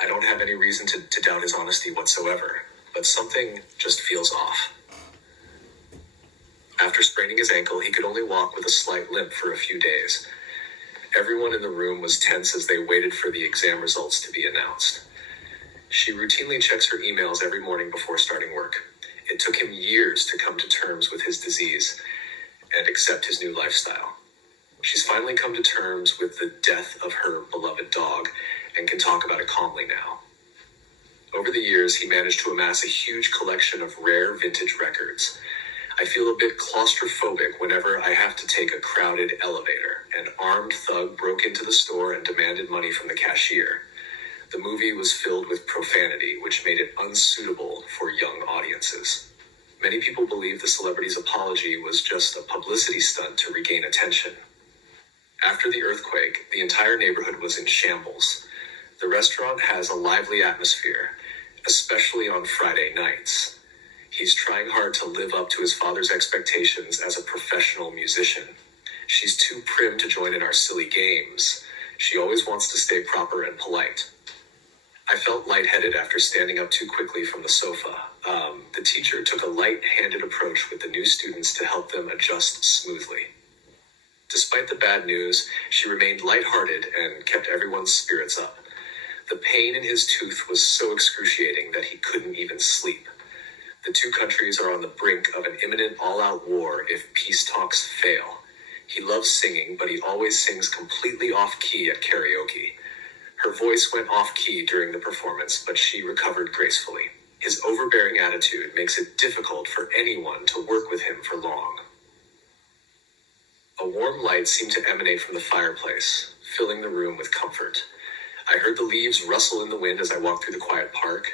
I don't have any reason to doubt his honesty whatsoever, but something just feels off. After spraining his ankle, he could only walk with a slight limp for a few days. Everyone in the room was tense as they waited for the exam results to be announced. She routinely checks her emails every morning before starting work. It took him years to come to terms with his disease and accept his new lifestyle. She's finally come to terms with the death of her beloved dog and can talk about it calmly now. Over the years, he managed to amass a huge collection of rare vintage records. I feel a bit claustrophobic whenever I have to take a crowded elevator. An armed thug broke into the store and demanded money from the cashier. The movie was filled with profanity, which made it unsuitable for young audiences. Many people believe the celebrity's apology was just a publicity stunt to regain attention. After the earthquake, the entire neighborhood was in shambles. The restaurant has a lively atmosphere, especially on Friday nights. He's trying hard to live up to his father's expectations as a professional musician. She's too prim to join in our silly games. She always wants to stay proper and polite. I felt lightheaded after standing up too quickly from the sofa. The teacher took a light-handed approach with the new students to help them adjust smoothly. Despite the bad news, she remained lighthearted and kept everyone's spirits up. The pain in his tooth was so excruciating that he couldn't even sleep. The two countries are on the brink of an imminent all-out war if peace talks fail. He loves singing, but he always sings completely off-key at karaoke. Her voice went off-key during the performance, but she recovered gracefully. His overbearing attitude makes it difficult for anyone to work with him for long. A warm light seemed to emanate from the fireplace, filling the room with comfort. I heard the leaves rustle in the wind as I walked through the quiet park.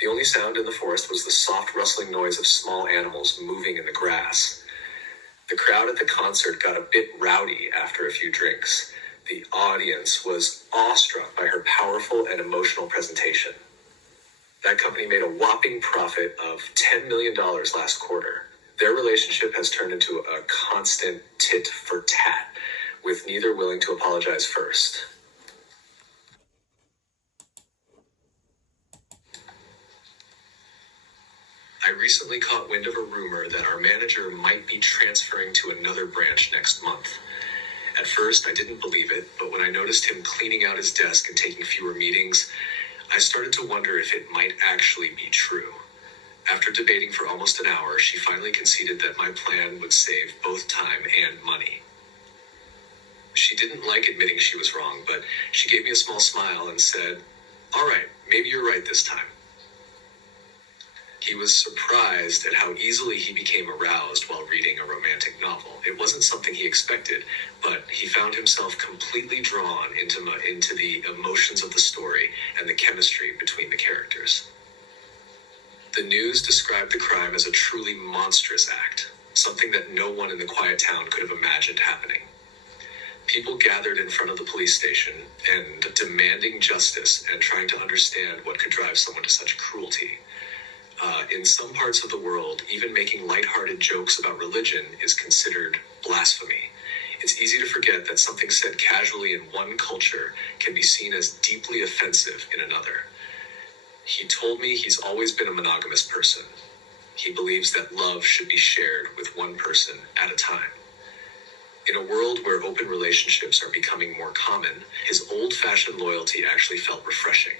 The only sound in the forest was the soft rustling noise of small animals moving in the grass. The crowd at the concert got a bit rowdy after a few drinks. The audience was awestruck by her powerful and emotional presentation. That company made a whopping profit of $10 million last quarter. Their relationship has turned into a constant tit for tat, with neither willing to apologize first. I recently caught wind of a rumor that our manager might be transferring to another branch next month. At first, I didn't believe it, but when I noticed him cleaning out his desk and taking fewer meetings, I started to wonder if it might actually be true. After debating for almost an hour, she finally conceded that my plan would save both time and money. She didn't like admitting she was wrong, but she gave me a small smile and said, "All right, maybe you're right this time." He was surprised at how easily he became aroused while reading a romantic novel. It wasn't something he expected, but he found himself completely drawn into the emotions of the story and the chemistry between the characters. The news described the crime as a truly monstrous act, something that no one in the quiet town could have imagined happening. People gathered in front of the police station and demanding justice and trying to understand what could drive someone to such cruelty. In some parts of the world, even making lighthearted jokes about religion is considered blasphemy. It's easy to forget that something said casually in one culture can be seen as deeply offensive in another. He told me he's always been a monogamous person. He believes that love should be shared with one person at a time. In a world where open relationships are becoming more common, his old-fashioned loyalty actually felt refreshing.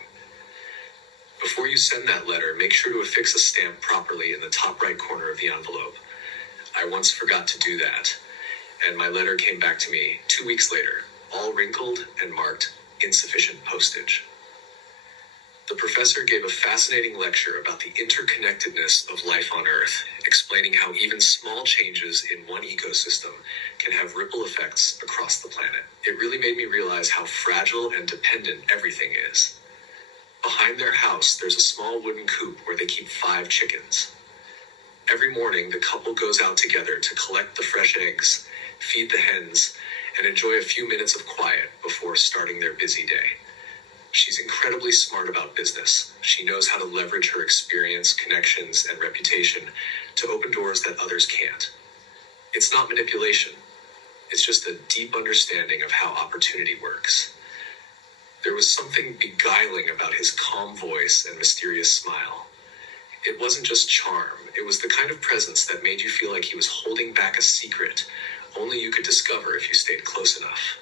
Before you send that letter, make sure to affix a stamp properly in the top right corner of the envelope. I once forgot to do that, and my letter came back to me 2 weeks later, all wrinkled and marked insufficient postage. The professor gave a fascinating lecture about the interconnectedness of life on Earth, explaining how even small changes in one ecosystem can have ripple effects across the planet. It really made me realize how fragile and dependent everything is. Behind their house, there's a small wooden coop where they keep 5 chickens. Every morning, the couple goes out together to collect the fresh eggs, feed the hens, and enjoy a few minutes of quiet before starting their busy day. She's incredibly smart about business. She knows how to leverage her experience, connections, and reputation to open doors that others can't. It's not manipulation. It's just a deep understanding of how opportunity works. There was something beguiling about his calm voice and mysterious smile. It wasn't just charm, it was the kind of presence that made you feel like he was holding back a secret only you could discover if you stayed close enough.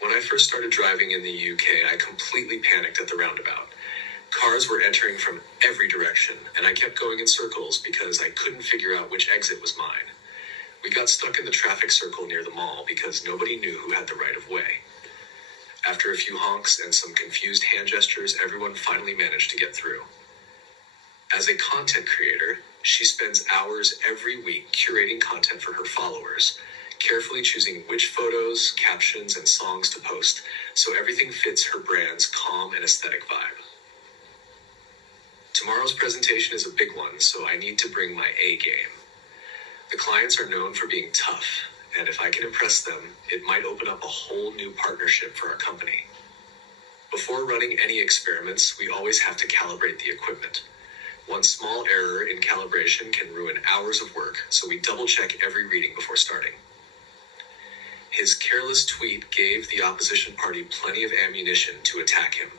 When I first started driving in the UK, I completely panicked at the roundabout. Cars were entering from every direction, and I kept going in circles because I couldn't figure out which exit was mine. We got stuck in the traffic circle near the mall because nobody knew who had the right of way. After a few honks and some confused hand gestures, everyone finally managed to get through. As a content creator, she spends hours every week curating content for her followers, carefully choosing which photos, captions, and songs to post so everything fits her brand's calm and aesthetic vibe. Tomorrow's presentation is a big one, so I need to bring my A game. The clients are known for being tough, and if I can impress them, it might open up a whole new partnership for our company. Before running any experiments, we always have to calibrate the equipment. One small error in calibration can ruin hours of work, so we double-check every reading before starting. His careless tweet gave the opposition party plenty of ammunition to attack him.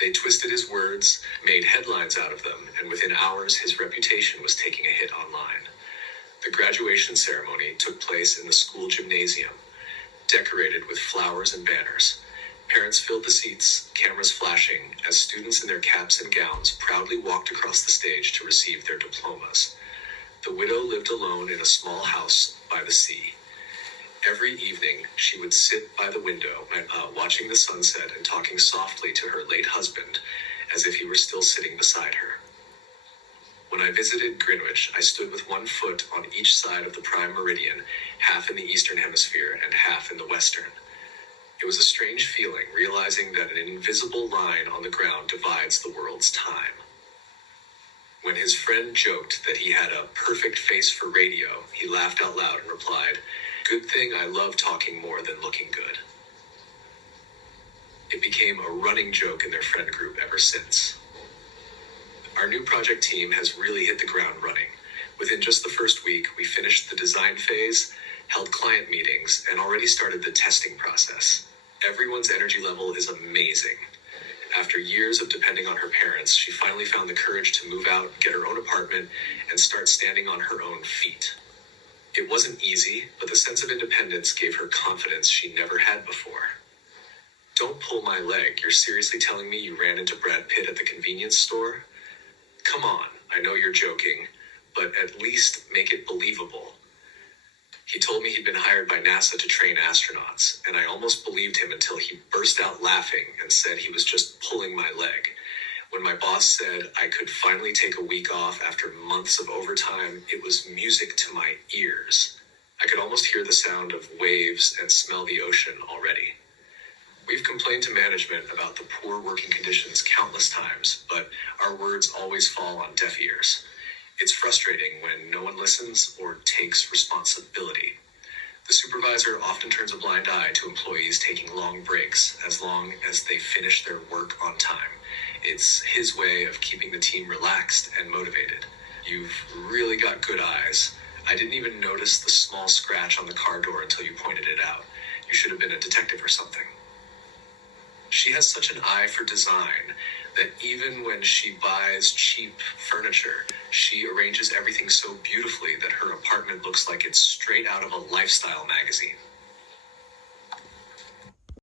They twisted his words, made headlines out of them, and within hours his reputation was taking a hit online. The graduation ceremony took place in the school gymnasium, decorated with flowers and banners. Parents filled the seats, cameras flashing, as students in their caps and gowns proudly walked across the stage to receive their diplomas. The widow lived alone in a small house by the sea. Every evening, she would sit by the window, watching the sunset and talking softly to her late husband, as if he were still sitting beside her. When I visited Greenwich, I stood with one foot on each side of the prime meridian, half in the eastern hemisphere and half in the western. It was a strange feeling, realizing that an invisible line on the ground divides the world's time. When his friend joked that he had a perfect face for radio, he laughed out loud and replied, "Good thing I love talking more than looking good." It became a running joke in their friend group ever since. Our new project team has really hit the ground running. Within just the first week, we finished the design phase, held client meetings, and already started the testing process. Everyone's energy level is amazing. After years of depending on her parents, she finally found the courage to move out, get her own apartment, and start standing on her own feet. It wasn't easy, but the sense of independence gave her confidence she never had before. "Don't pull my leg. You're seriously telling me you ran into Brad Pitt at the convenience store? Come on, I know you're joking, but at least make it believable." He told me he'd been hired by NASA to train astronauts, and I almost believed him until he burst out laughing and said he was just pulling my leg. When my boss said I could finally take a week off after months of overtime, it was music to my ears. I could almost hear the sound of waves and smell the ocean already. We've complained to management about the poor working conditions countless times, but our words always fall on deaf ears. It's frustrating when no one listens or takes responsibility. The supervisor often turns a blind eye to employees taking long breaks as long as they finish their work on time. It's his way of keeping the team relaxed and motivated. You've really got good eyes. I didn't even notice the small scratch on the car door until you pointed it out. You should have been a detective or something. She has such an eye for design that even when she buys cheap furniture, she arranges everything so beautifully that her apartment looks like it's straight out of a lifestyle magazine.